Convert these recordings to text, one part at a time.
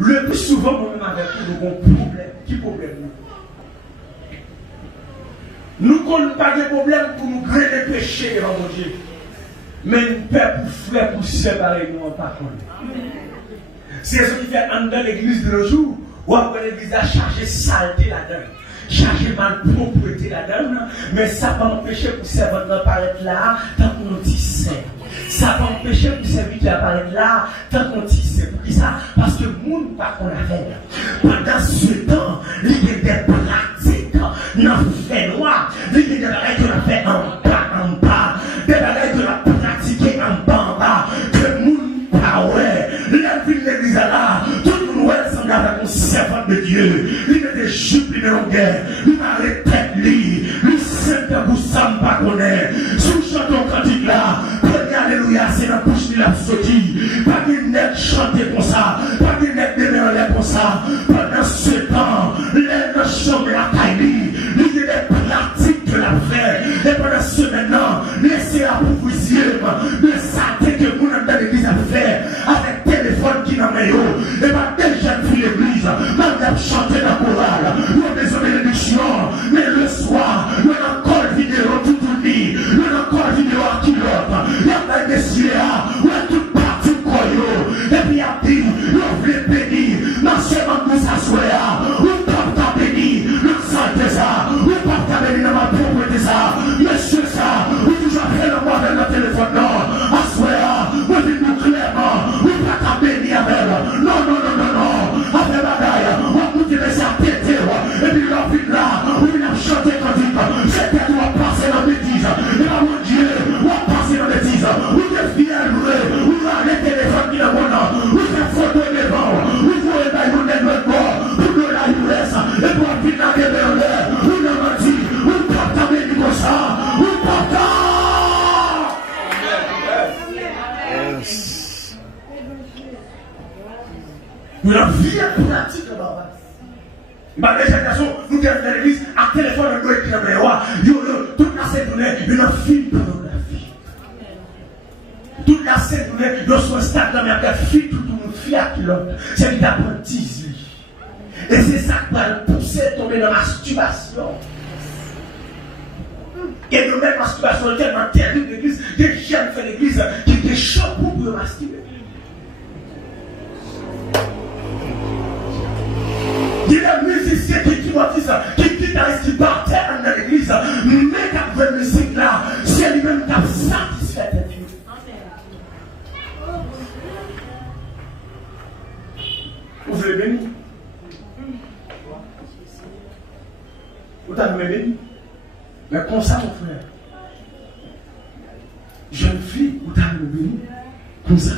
Le plus souvent, nous avec nous avons un problème. Qui problème? Nous n'avons pas de problème pour nous grainer le péché devant mon Dieu. Mais nous père pour frère, pour séparer nous en pas contre. C'est ce qui fait dans l'église de nos jours, où l'église a chargé saleté là-dedans. Chargé malpropreté là-dedans, mais ça va empêcher pour servir d'apparaître là, tant qu'on dit c'est. Ça va empêcher pour servir d'apparaître là, tant qu'on dit c'est. Pour qui ça? Parce que le monde pas qu'on a fait. Pendant ce temps, il y a des pratiques, dans le fait noir, il y a des bagailles qu'on a fait en bas, des bagailles qu'on a pratiquées en bas, que le monde pas ouais. L'église là, tout le monde s'en avec un servant de Dieu. Il met des jupes, il met en guerre, il met les têtes, lui sait pour ça, pas connaît. Sous chanton cantique là, premier alléluia, c'est la bouche de la sortie. Pas qu'il net chanter comme ça, pas qu'il net donner en l'air comme ça. Pendant ce temps, les chants de la Kaili, il y a des pratiques de la vraie. Et pendant ce maintenant, laissez la pouvoir de ça que vous n'avez dans l'église à faire avec téléphone qui n'a pas eu. Et ma déjà pris l'église, madame chanter dans la chorale, nous avons besoin de bénédiction, mais le soir, nous avons encore vidéo tout nuit, nous avons encore vidéo à kilote, il y a des messieurs, où est tout parti koyo, et puis il a dit, nous voulons bénir, non seulement nous s'asseoir, nous pas bénir, nous santé ça, nous pas bénir dans ma propreté ça, monsieur ça, nous toujours fait le mois avec le téléphone, non, asseoir, nous vivons clairement, nous pas bénir avec, non, non, non, non, non, après bagaille, on peut laisser à péter, et puis l'on vit là, on vient chanter quand il dit, c'est que tu vas passer dans les bêtises, et là, mon Dieu, on va passer dans les bêtises, on est fier, on va les téléphones qui le bon, on fait photo devant, on voit les bails, on est le corps, pour que la US, et pour venir dans les l'air, on a dit, on porte à béni comme ça, on porte à. Nous avons vie pratique de Baba. Bah, les générations, nous sommes dans l'église, à téléphone, nous écrivons, toute la journée, nous avons fini pornographie. Toute la journée, nous sommes un stade dans la fille, tout le monde fiat l'autre. C'est une apprentise. Et c'est ça qui va le pousser à tomber dans la masturbation. Et nous même masturbation tellement terrible de l'église, des jeunes font l'église qui est chaud pour masturber. Il y a des musiciens qui guitaristes qui partent dans l'église, mais quand vous musique là, c'est lui-même qui a satisfait Dieu. Vous voulez bénir? Vous avez béni? Mais comme ça, mon frère, jeune fille, vous avez béni? Comme ça.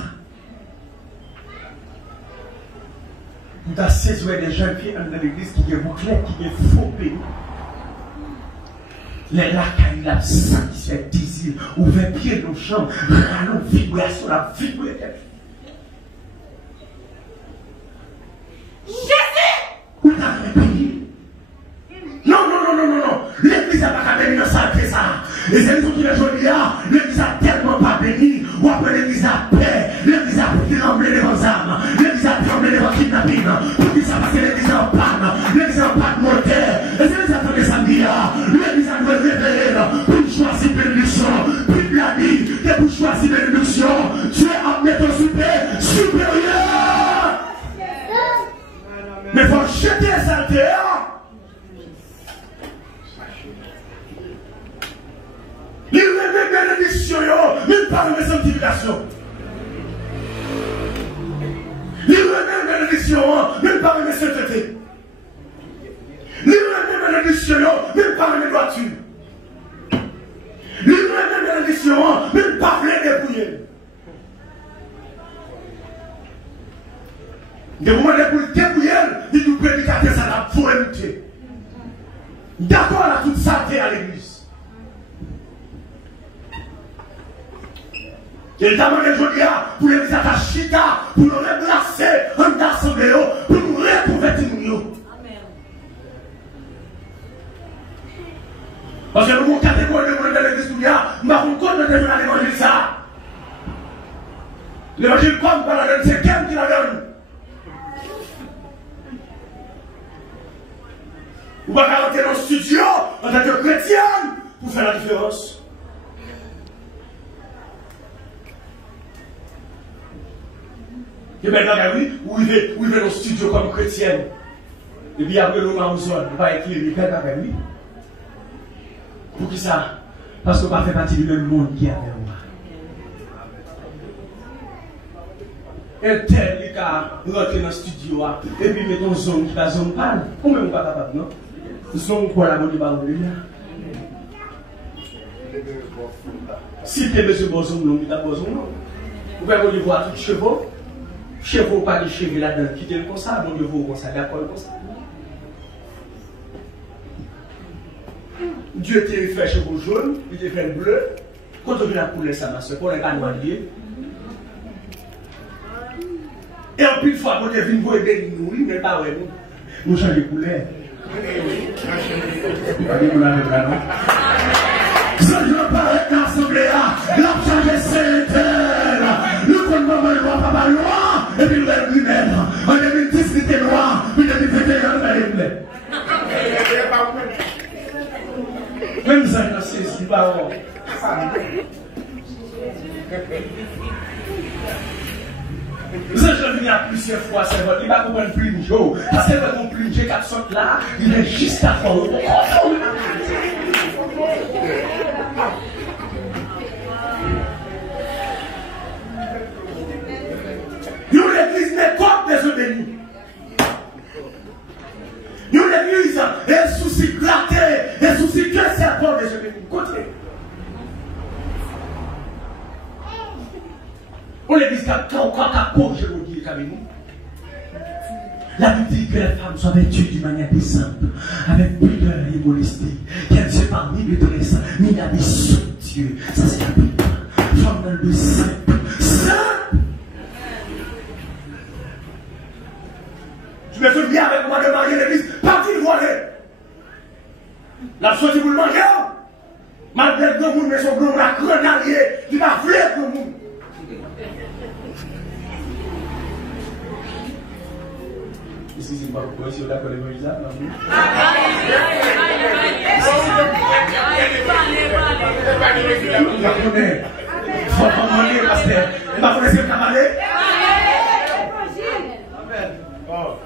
Vous avez saisi des jeunes filles dans l'église qui est bouclée, qui est faux pays. Les lacailles, la satisfait désir, ouvert pied dans le champ, rallons, vibration, la vibrée. Jésus! Vous avez béni? Non, non, non, non, non, non. L'église n'a pas béni dans ça, c'est ça. Et c'est nous qui les jolis là, l'église n'a tellement pas béni, ou après l'église a paix, l'église a tremblé devant les âmes, l'église a tremblé devant le kidnapping, pour qui ça parce que l'église est en panne, l'église est en panne mortelle, et c'est l'église a fait des samedis là, l'église a dû révéler pour choisir bénédiction, puis la nuit, et pour choisir bénédiction, tu es en mettant supérieur. Mais il faut jeter les saletés. Il y a des bénédictions, mais pas de sanctification. Il y a des bénédictions, mais pas de sainteté. Il y a des bénédictions, mais pas de droiture. Il y a des bénédictions, mais pas de débrouiller. De moment pour le débrouiller, il nous prédicater ça la volonté. D'accord à toute santé à l'église. Il t'a demandé aujourd'hui pour les visages à Chita, pour nous remplacer en assemblée, pour nous reconvertir. Parce que nous avons catégorie de monde dans l'église, nous avons compte de l'évangile ça. L'évangile comme par la donne, c'est quelqu'un qui la donne. Vous ne pouvez pas rentrer dans le studio en tant que chrétienne pour faire la différence. Et maintenant, oui, vous vivez dans le studio comme chrétienne. Et puis après, l'homme en zone, vous va écrire, il avec lui. Pour qui ça? Parce qu'on va faire partie du même monde qui est avec moi. Et tel, il a rentré dans le studio, et puis met ton zone qui va zone pâle. Comment on va pas capable, non? Zone pour la bonne barre de si tu es monsieur Bozon, non, tu as Bozon, non. Vous pouvez voir tous les chevaux. Chevaux, pas de cheveux là-dedans, qui tiennent comme ça, mon Dieu, vous comme ça, d'accord, comme ça. Dieu t'a fait chevaux jaunes, il t'a fait bleu. Quand on vient la couleur, ça m'a se pour les canons liés. Et en plus de fois, quand on vient voir des nouilles, mais pas ouais, nous changeons de couleur. Je ne parle pas d'assemblée, l'objet c'est tel. Le gouvernement est loin, pas loin, et puis lui-même. En 2010, il était loin, puis 2021, il était même ça, c'est pas bon. Vous avez venu à plusieurs fois, c'est votre. Il va comprendre plus de jour. Parce que votre plongé 400 là, il est juste à fond. Nous, l'église n'est pas désobéie. Nous, l'église, est souci gratté, est souci que c'est pour désobéir. Côté. On l'église qui a cause, je vous dis, la Bible dit que les femmes soient vêtues d'une manière décente, avec pudeur et modestie, qu'elles ne se parlent ni de tresse, ni d'habits somptueux. Ça, c'est la Bible. Femme dans le simple. Simple! Je me souviens avec moi de marier l'église, parti de voiler. La chose, vous le mangez, malgré que vous, mais son gros, la grenadier, qui va fouler pour vous. Ici, c'est pas pourquoi si on a connu Moïsa, non? Faut commander, pasteur. Il m'a connaissé le cabaret.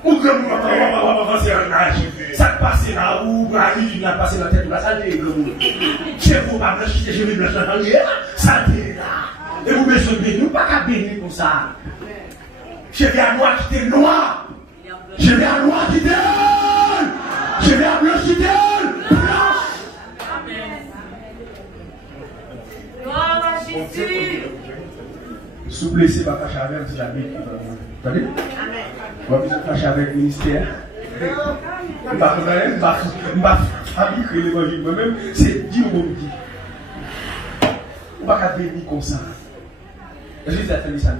Ou que nous avons avancé en âge. Ça passe là où il a passé la tête de la santé. Chez vous, pas blanchi, je vais blanchir dans le ça là. Et vous me nous pas qu'à bénir comme ça. Je vais à noir qui était noir. Je vais à noir qui était je vais à blanc qui était blanche. Gloire à Jésus. Sous blessé par fâcher avec, c'est la Bible. Attendez? Vous avez fâché avec le ministère. Je ne vais pas fabriquer l'évangile moi-même, c'est Dieu qui me dit. On ne va pas bénir comme ça. Jésus a fait ça.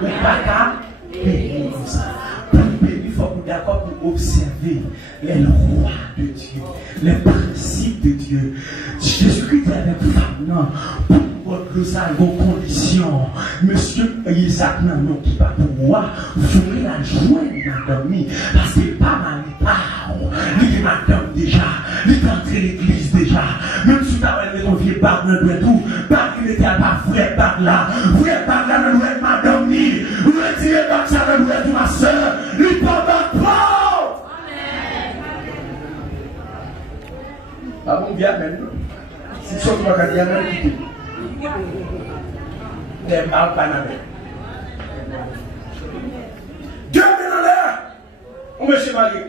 On ne va pas bénir comme ça. Pour bénir, il faut que d'accord pour observer les lois de Dieu, les principes de Dieu. Jésus-Christ est avec femme, non. Votre ça, vos conditions. Monsieur Isaac, non, qui va pouvoir, vous voulez la joindre madame, parce qu'il n'est pas mal, il est madame déjà, il est entré l'église déjà. Même si tu as mis ton vieux barbe dans le tout, barbe qui n'était pas vrai barbe là, dans le madame, ni, retirez barbe ça dans le tout, ma soeur, il pas pas. Ah bon, bien même. Si tu sortes pas dire même quitter. Des mal panamés. Dieu millionnaire. On me chez Marie.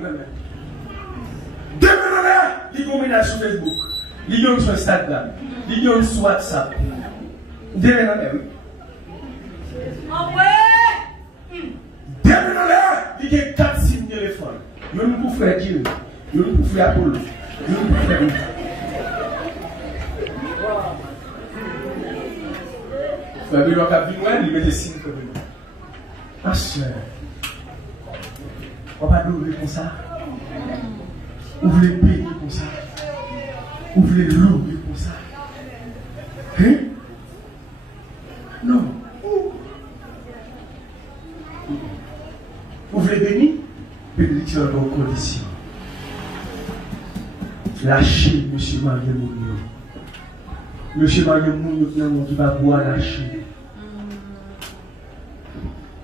2 millionnaires. Ils combinent sur Facebook. Ils ont sur Instagram. Ils ont sur WhatsApp. 2 millionnaires, oui. Ouais. 2 millionnaires. Ils ont 4 signes de téléphone. Même pour faire Dieu. Même pour faire Apollo. Même pour faire il va venir, il met des signes comme ça. Ma soeur, on va pas l'ouvrir comme ça. Ouvre les pays comme ça. Ouvre les loups comme ça. Hein? Non. Ouvre les bénis, bénédiction dans vos conditions. Lâchez, monsieur Marie Mounio. Monsieur Marie Mounio, qui va pouvoir lâcher.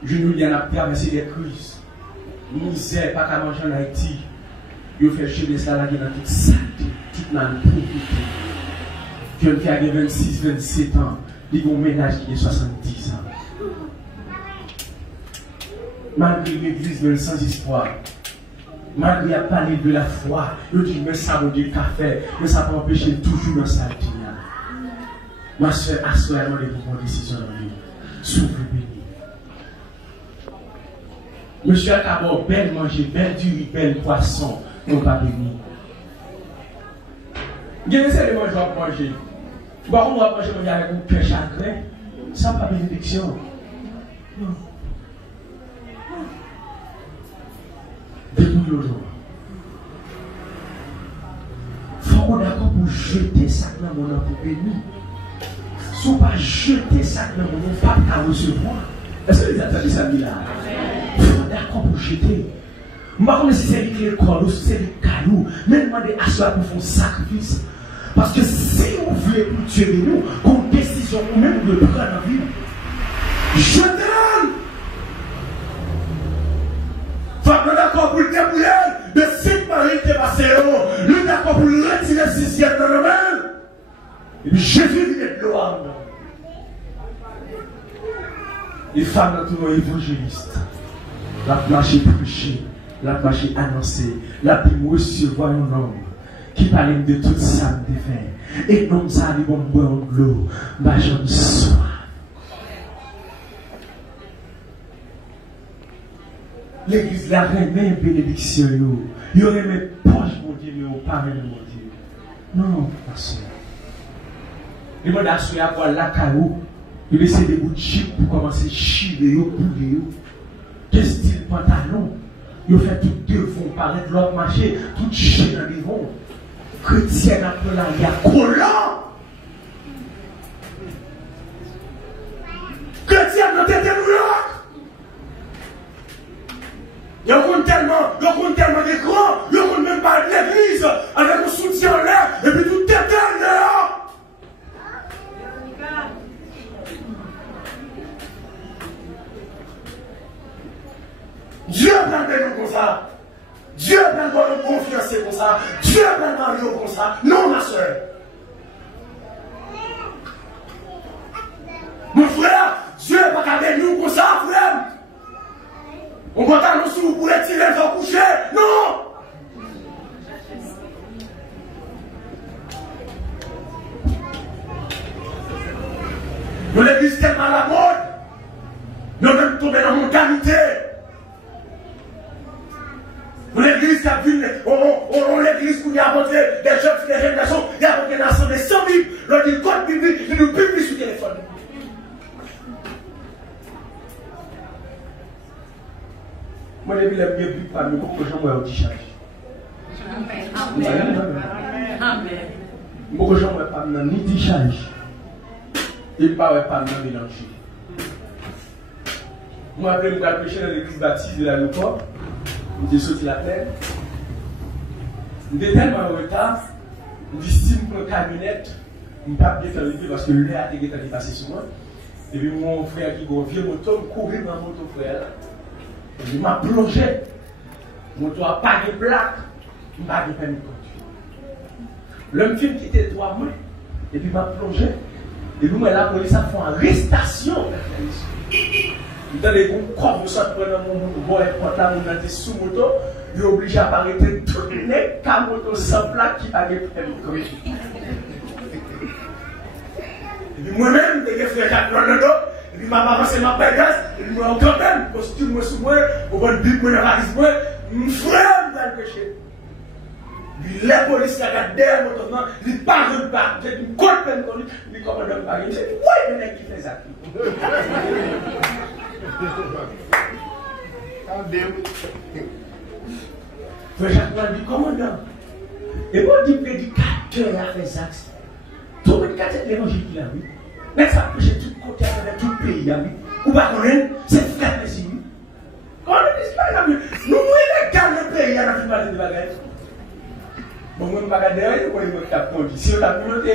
Je nous y a traversé des crises. Misère, pas qu'à manger en Haïti. Il fait chez les salariés dans toute saleté, toute la pauvreté. Jeune qui a 26, 27 ans, il a un ménage qui a 70 ans. Malgré l'église, même sans espoir. Malgré a parlé de la foi, il dit, mais ça vous dit le café, mais ça peut empêcher toujours dans sa vie. Ma soeur, assoyez-moi les bonnes décisions dans la vie. Souverain béni. Monsieur a d'abord belle manger, belle du riz, belle poisson, non pas béni. Vous essayez de manger à manger. Bon, on va manger avec un cœur chagrin, ça pas bénédiction. Non. Depuis le jour. Il faut qu'on d'accord pour jeter ça dans mon nom pour bénir. Si on ne pas jeter ça dans mon nom, pas qu'à recevoir. Est-ce que vous avez entendu ça là? Il faut d'accord pour jeter. Je ne sais pas si c'est l'école ou si c'est le caillou. Mais demandez à ceux pour faire un sacrifice. Parce que si vous voulez pour tuer nous, comme décision ou même de prendre la vie, jetez-le. Faut d'accord pour le débrouiller de 5 maris qui est passé. Le d'accord pour le retirer 6e dans le même. Et puis Jésus vient de l'homme. Les femmes dans tout le monde évangéliste. La marché prêcher, la marché annoncer, la prime recevoir un homme qui parle de tout ça de faire. Et non ça les bons boire de l'eau, ma jambe soif. L'église la remet bénédiction, il y aurait mes poches, mon Dieu, pas même mon Dieu. Non, pas ça. Il m'a assuré à voir la caillou, il essaie des bouts de chip pour commencer à chiver, bouler. Quel style pantalon, il fait tout deux vont paraître l'autre marché, tout chien dans les vents. Chrétien après là, il y a collant. Chrétien dans tête de il y a tellement d'écran, il y a même pas l'église avec un soutien en l'air, et puis tout est en l'air. Dieu prend nous comme ça. Dieu prend nous confiance comme ça. Dieu prend nous comme ça. Non, ma soeur. Mon frère, Dieu n'a pas qu'à nous comme ça, frère. On va t'annoncer si vous pouvez tirer les coucher. Non! Nous l'église tellement à la mode. Nous même tombés dans la mentalité. Nous l'église qui a vu, on l'église où il y a apporté des jeunes garçons, il y a apporté une assemblée sans Bible. L'on dit code biblique, il nous publie sur le téléphone. Moi, je vais bien plus parmi beaucoup de gens qui ont dit charge. Amen. Beaucoup de gens qui ont pas ni dit charge. Et pas de mélanger. Moi, après, je vais prêcher dans l'église baptiste de la Nopor. Je suis sorti la terre. Je suis tellement en retard. Je dis, si je prends une camionnette, je ne peux pas bien faire le vie parce que l'air a été passé sur moi. Et puis, mon frère qui a un vieux moto, je courir dans mon moto frère. Il m'a plongé. Mon moto n'a pas de plaque. Il n'a pas de permis de conduire. L'homme film qui était droit moi. Et puis, il m'a plongé. Et puis, moi, la police a fait une arrestation. Dans les groupes, comme je sorte dans mon bois et portable, on a été sous moto, il est obligé à arrêter tout le nez, car moto sans plaque qui n'a pas de permis de conduire. Et puis, moi-même, j'ai fait Jacques Ronaldo. Et puis, ma maman, c'est ma pégasse. Et puis, moi, quand même, costume, sous moi, au bon bip, moi, dans moi, mon frère, dans le péché. Puis, les policiers qui regardent derrière moi, ils ne parlent pas. J'ai une côte peine connu, ils commandent pas. Ils disent, ouais, il y en a qui fait ça. Frère Jacques dit, commandant. Et moi, je dis, prédicateur a fait ça. Tout prédicateur de l'évangile qu'il a vu. Mais ça prêche tout côté avec tout le pays. Ou pas connaître, c'est frère ici. Comment on dit ça? Nous, les gars, le pays, on a fait mal de bagages. Bon, moi, je ne vais pas derrière, je vais taper mon Si on a pu monter,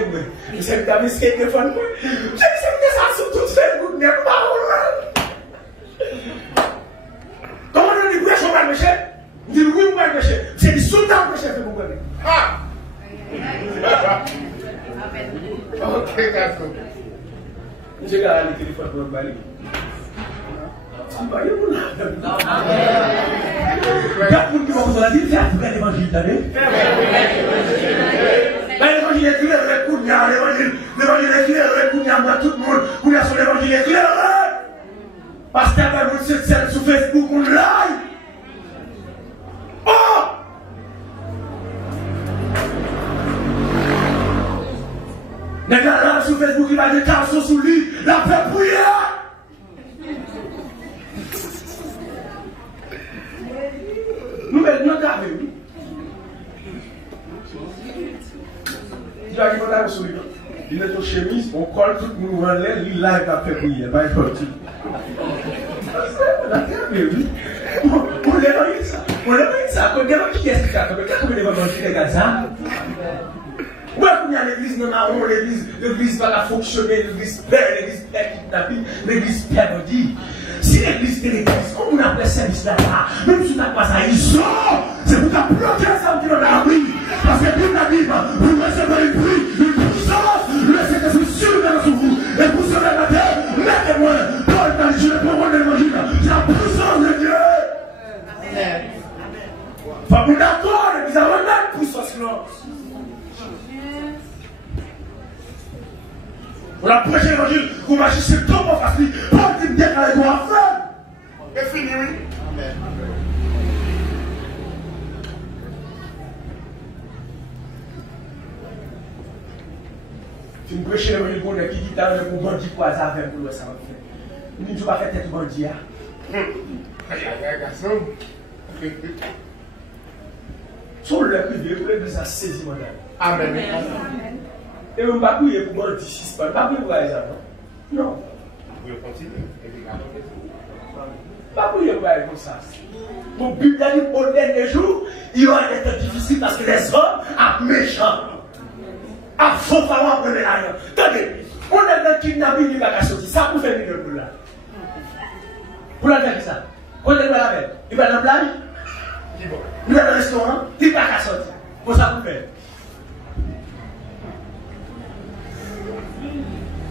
je sais que tu as mis ce téléphone. Je sais que ça sur tout Facebook, mais pas. Comment on dit que on va le péché? On dit oui, on va le péché. C'est du sultan que je fais pour vous. Ah! Ok, d'accord. Je regarde le téléphone pour le balayer. Tu vas y aller là. Quand vous dites que la Bible, c'est après l'évangile, vous savez? L'évangile est clair, l'évangile est clair, moi tout le monde, vous avez son évangile est clair. Parce qu'il y a pas de scène sur Facebook, on live. Oh! Les gars là sur Facebook, il va des carreaux sous lui, la paix prière. Nous mettons grave, oui. Il va dire qu'on a sur lui. Il met ton chemise, on colle tout le monde en l'air, il live la paix prière, pas important. On l'évangile ça. On l'évangile ça. Quand on qui est-ce qu'il y a? Quand on l'évangile, les gars, ça. Ouais, il y a l'église non marron, l'église va la fonctionner, l'église père, l'église père kidnapping, l'église père dit. Si l'église est l'église, comme on appelle service là, même si tu n'as pas ça, ils sont, c'est pour t'applaudir ça qui est dans la rue. Parce que Dieu l'a dit, vous recevez une pluie, une puissance, le Saint-Esprit survient sur vous. Et pour ce matin, mettez-moi, Paul t'a dit, je vais prendre l'évangile, la puissance de Dieu. Amen. Faut vous d'accord, l'église a remis pour son silence. Pour la prochaine évangile, vous marchez sur le tombeau facile. Paul dit bien qu'elle doit faire. Et fini, oui. Amen. Tu me prêches l'évangile pour les qui dit dans le bandit pour hasard avec pour le ça va faire. Nous ne pouvons pas faire tête bandit. Garçon. Sur le privé, pour les ça saisir mon âme. Amen. Et on ne va pas prier pour bandit 6 pas. On ne va pas prier pour hasard. Non. Vous continuez. Pas prier pour aller comme ça. Pour Bible dit au dernier jour, il y aura des temps difficiles parce que les hommes sont méchants. À faux parents prendre l'argent. Attendez, on est dans kidnapping, il va pas sortir. Ça pour faire millions de dollars. Pour la faire ça. On est dans la veille. Il va dans la plage. Il va dans le restaurant. Il va pas sortir. Pour ça pour faire.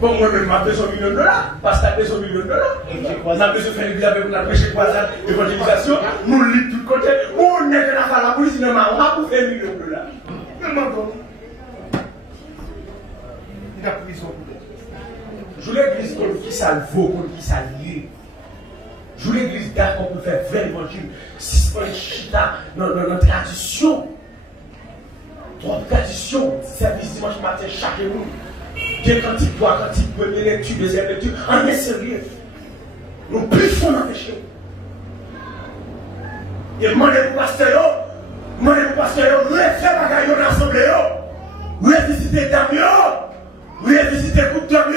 Bon, moi, je m'appelle besoin de millions de dollars. Parce que tu as besoin de millions de dollars. On a besoin de faire l'église avec la prêche croisade, l'évangélisation. Nous lisons de tous côtés. On est dans la police, on a pour faire millions de dollars. Je voulais l'église contre qui ça le vaut, contre qui ça lié. Je voulais l'église d'accord pour faire vrai évangile. Si c'est pas une chita dans notre tradition. Trop de tradition. Service dimanche matin chaque jour. Bien quand il doit, quand il peut, les lectures, deuxième lecture, on est sérieux. Nous plus font empêcher. Et demandez pour pasteur, refaire bagaille dans l'assemblée, revisiter Damien. Oui, visiter le groupe d'hommes.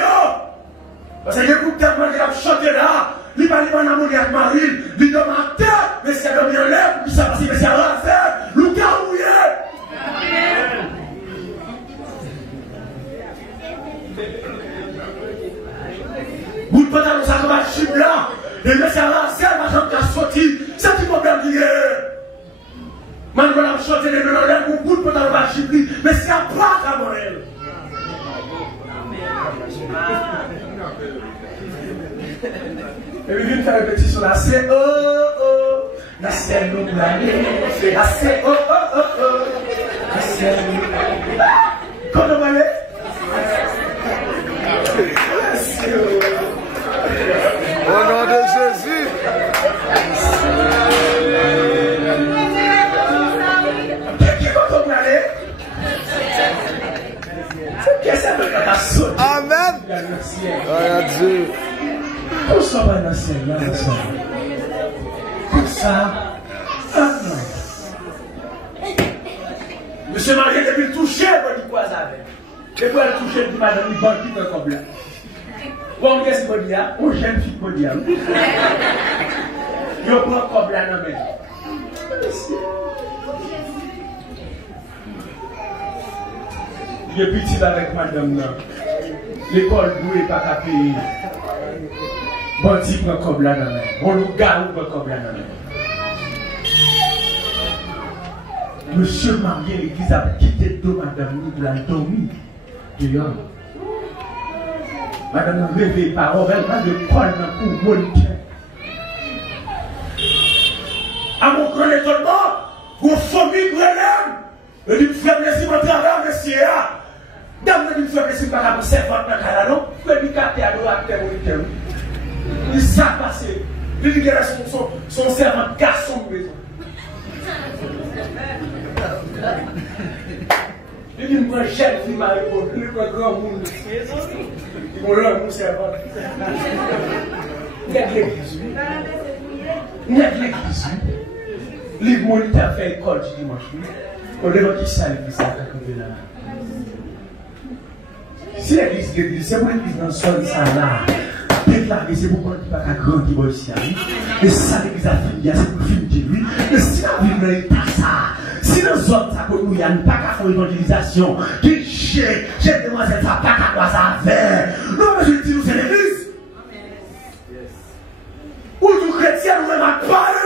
Parce que le groupe d'hommes qui a chanté là, il va aller en amour avec Marie, il donne en tête, mais c'est l'homme en l'air, il s'est passé, mais c'est à la faire, le carouillé. Vous ne pouvez pas nous avoir chip là, et mais c'est à la faire, ma jambe qui a sorti, c'est un problème qui est. Maintenant, on a chanté les mêmes en l'air, vous ne pouvez pas nous avoir chip, mais c'est à pas à Morel. Et puis, il fait répétition là, c'est la scène nous blâmer, la c'est la scène nous. Quand on va aller? Au nom de Jésus. Qui va on aller? C'est qui ça veut quand tu sautes? Amen. Gloire à Dieu. Pour ça, va dans le ciel, là, pour ça, monsieur Marie, depuis touché, il dit quoi ça avec? Depuis elle touché, il dit madame, il va quitter comme là. Bon, qu'est-ce qu'il dit? On jeune fille pour dire. Il prend comme là, non, mais. Depuis petit avec madame, l'école douée pas qu'à payer. Bandi prend comme là dans la main. Bon, le gars prend comme là dans la main. Monsieur marié, l'église a quitté de madame pour la dormir. Dehors. Madame a réveillé parole, elle m'a de col pour monter. À mon grand étonnement, vous famille Brenham, et d'une faiblesse, mon travail, monsieur. Dame d'une faiblesse, pas comme servante dans la non, vous avez capté à droite, il s'est passé. Il dit que son servant garçon de maison. Il dit, moi, jeune fille m'a répondu, il prend grand monde. Il m'a là, mon servant. Il y a de l'église. Il y a de l'église. Les moniteurs fait école du dimanche. On demande qui ça l'église à là. Si l'église est l'église, c'est pour l'église dans le sol, ça là. Déclarer, c'est pour qu'on ne dise pas qu'un grand qui va ici. Et ça, l'église a fini, c'est pour finir de lui. Mais si la vie n'est pas ça, si nous autres, ça pour nous, il n'y a pas qu'à faire l'évangélisation, qui j'ai demoiselle, ça pas qu'à quoi ça faire. Non, mais je dis, nous, c'est l'église. Ou tout chrétien, nous, même à parler.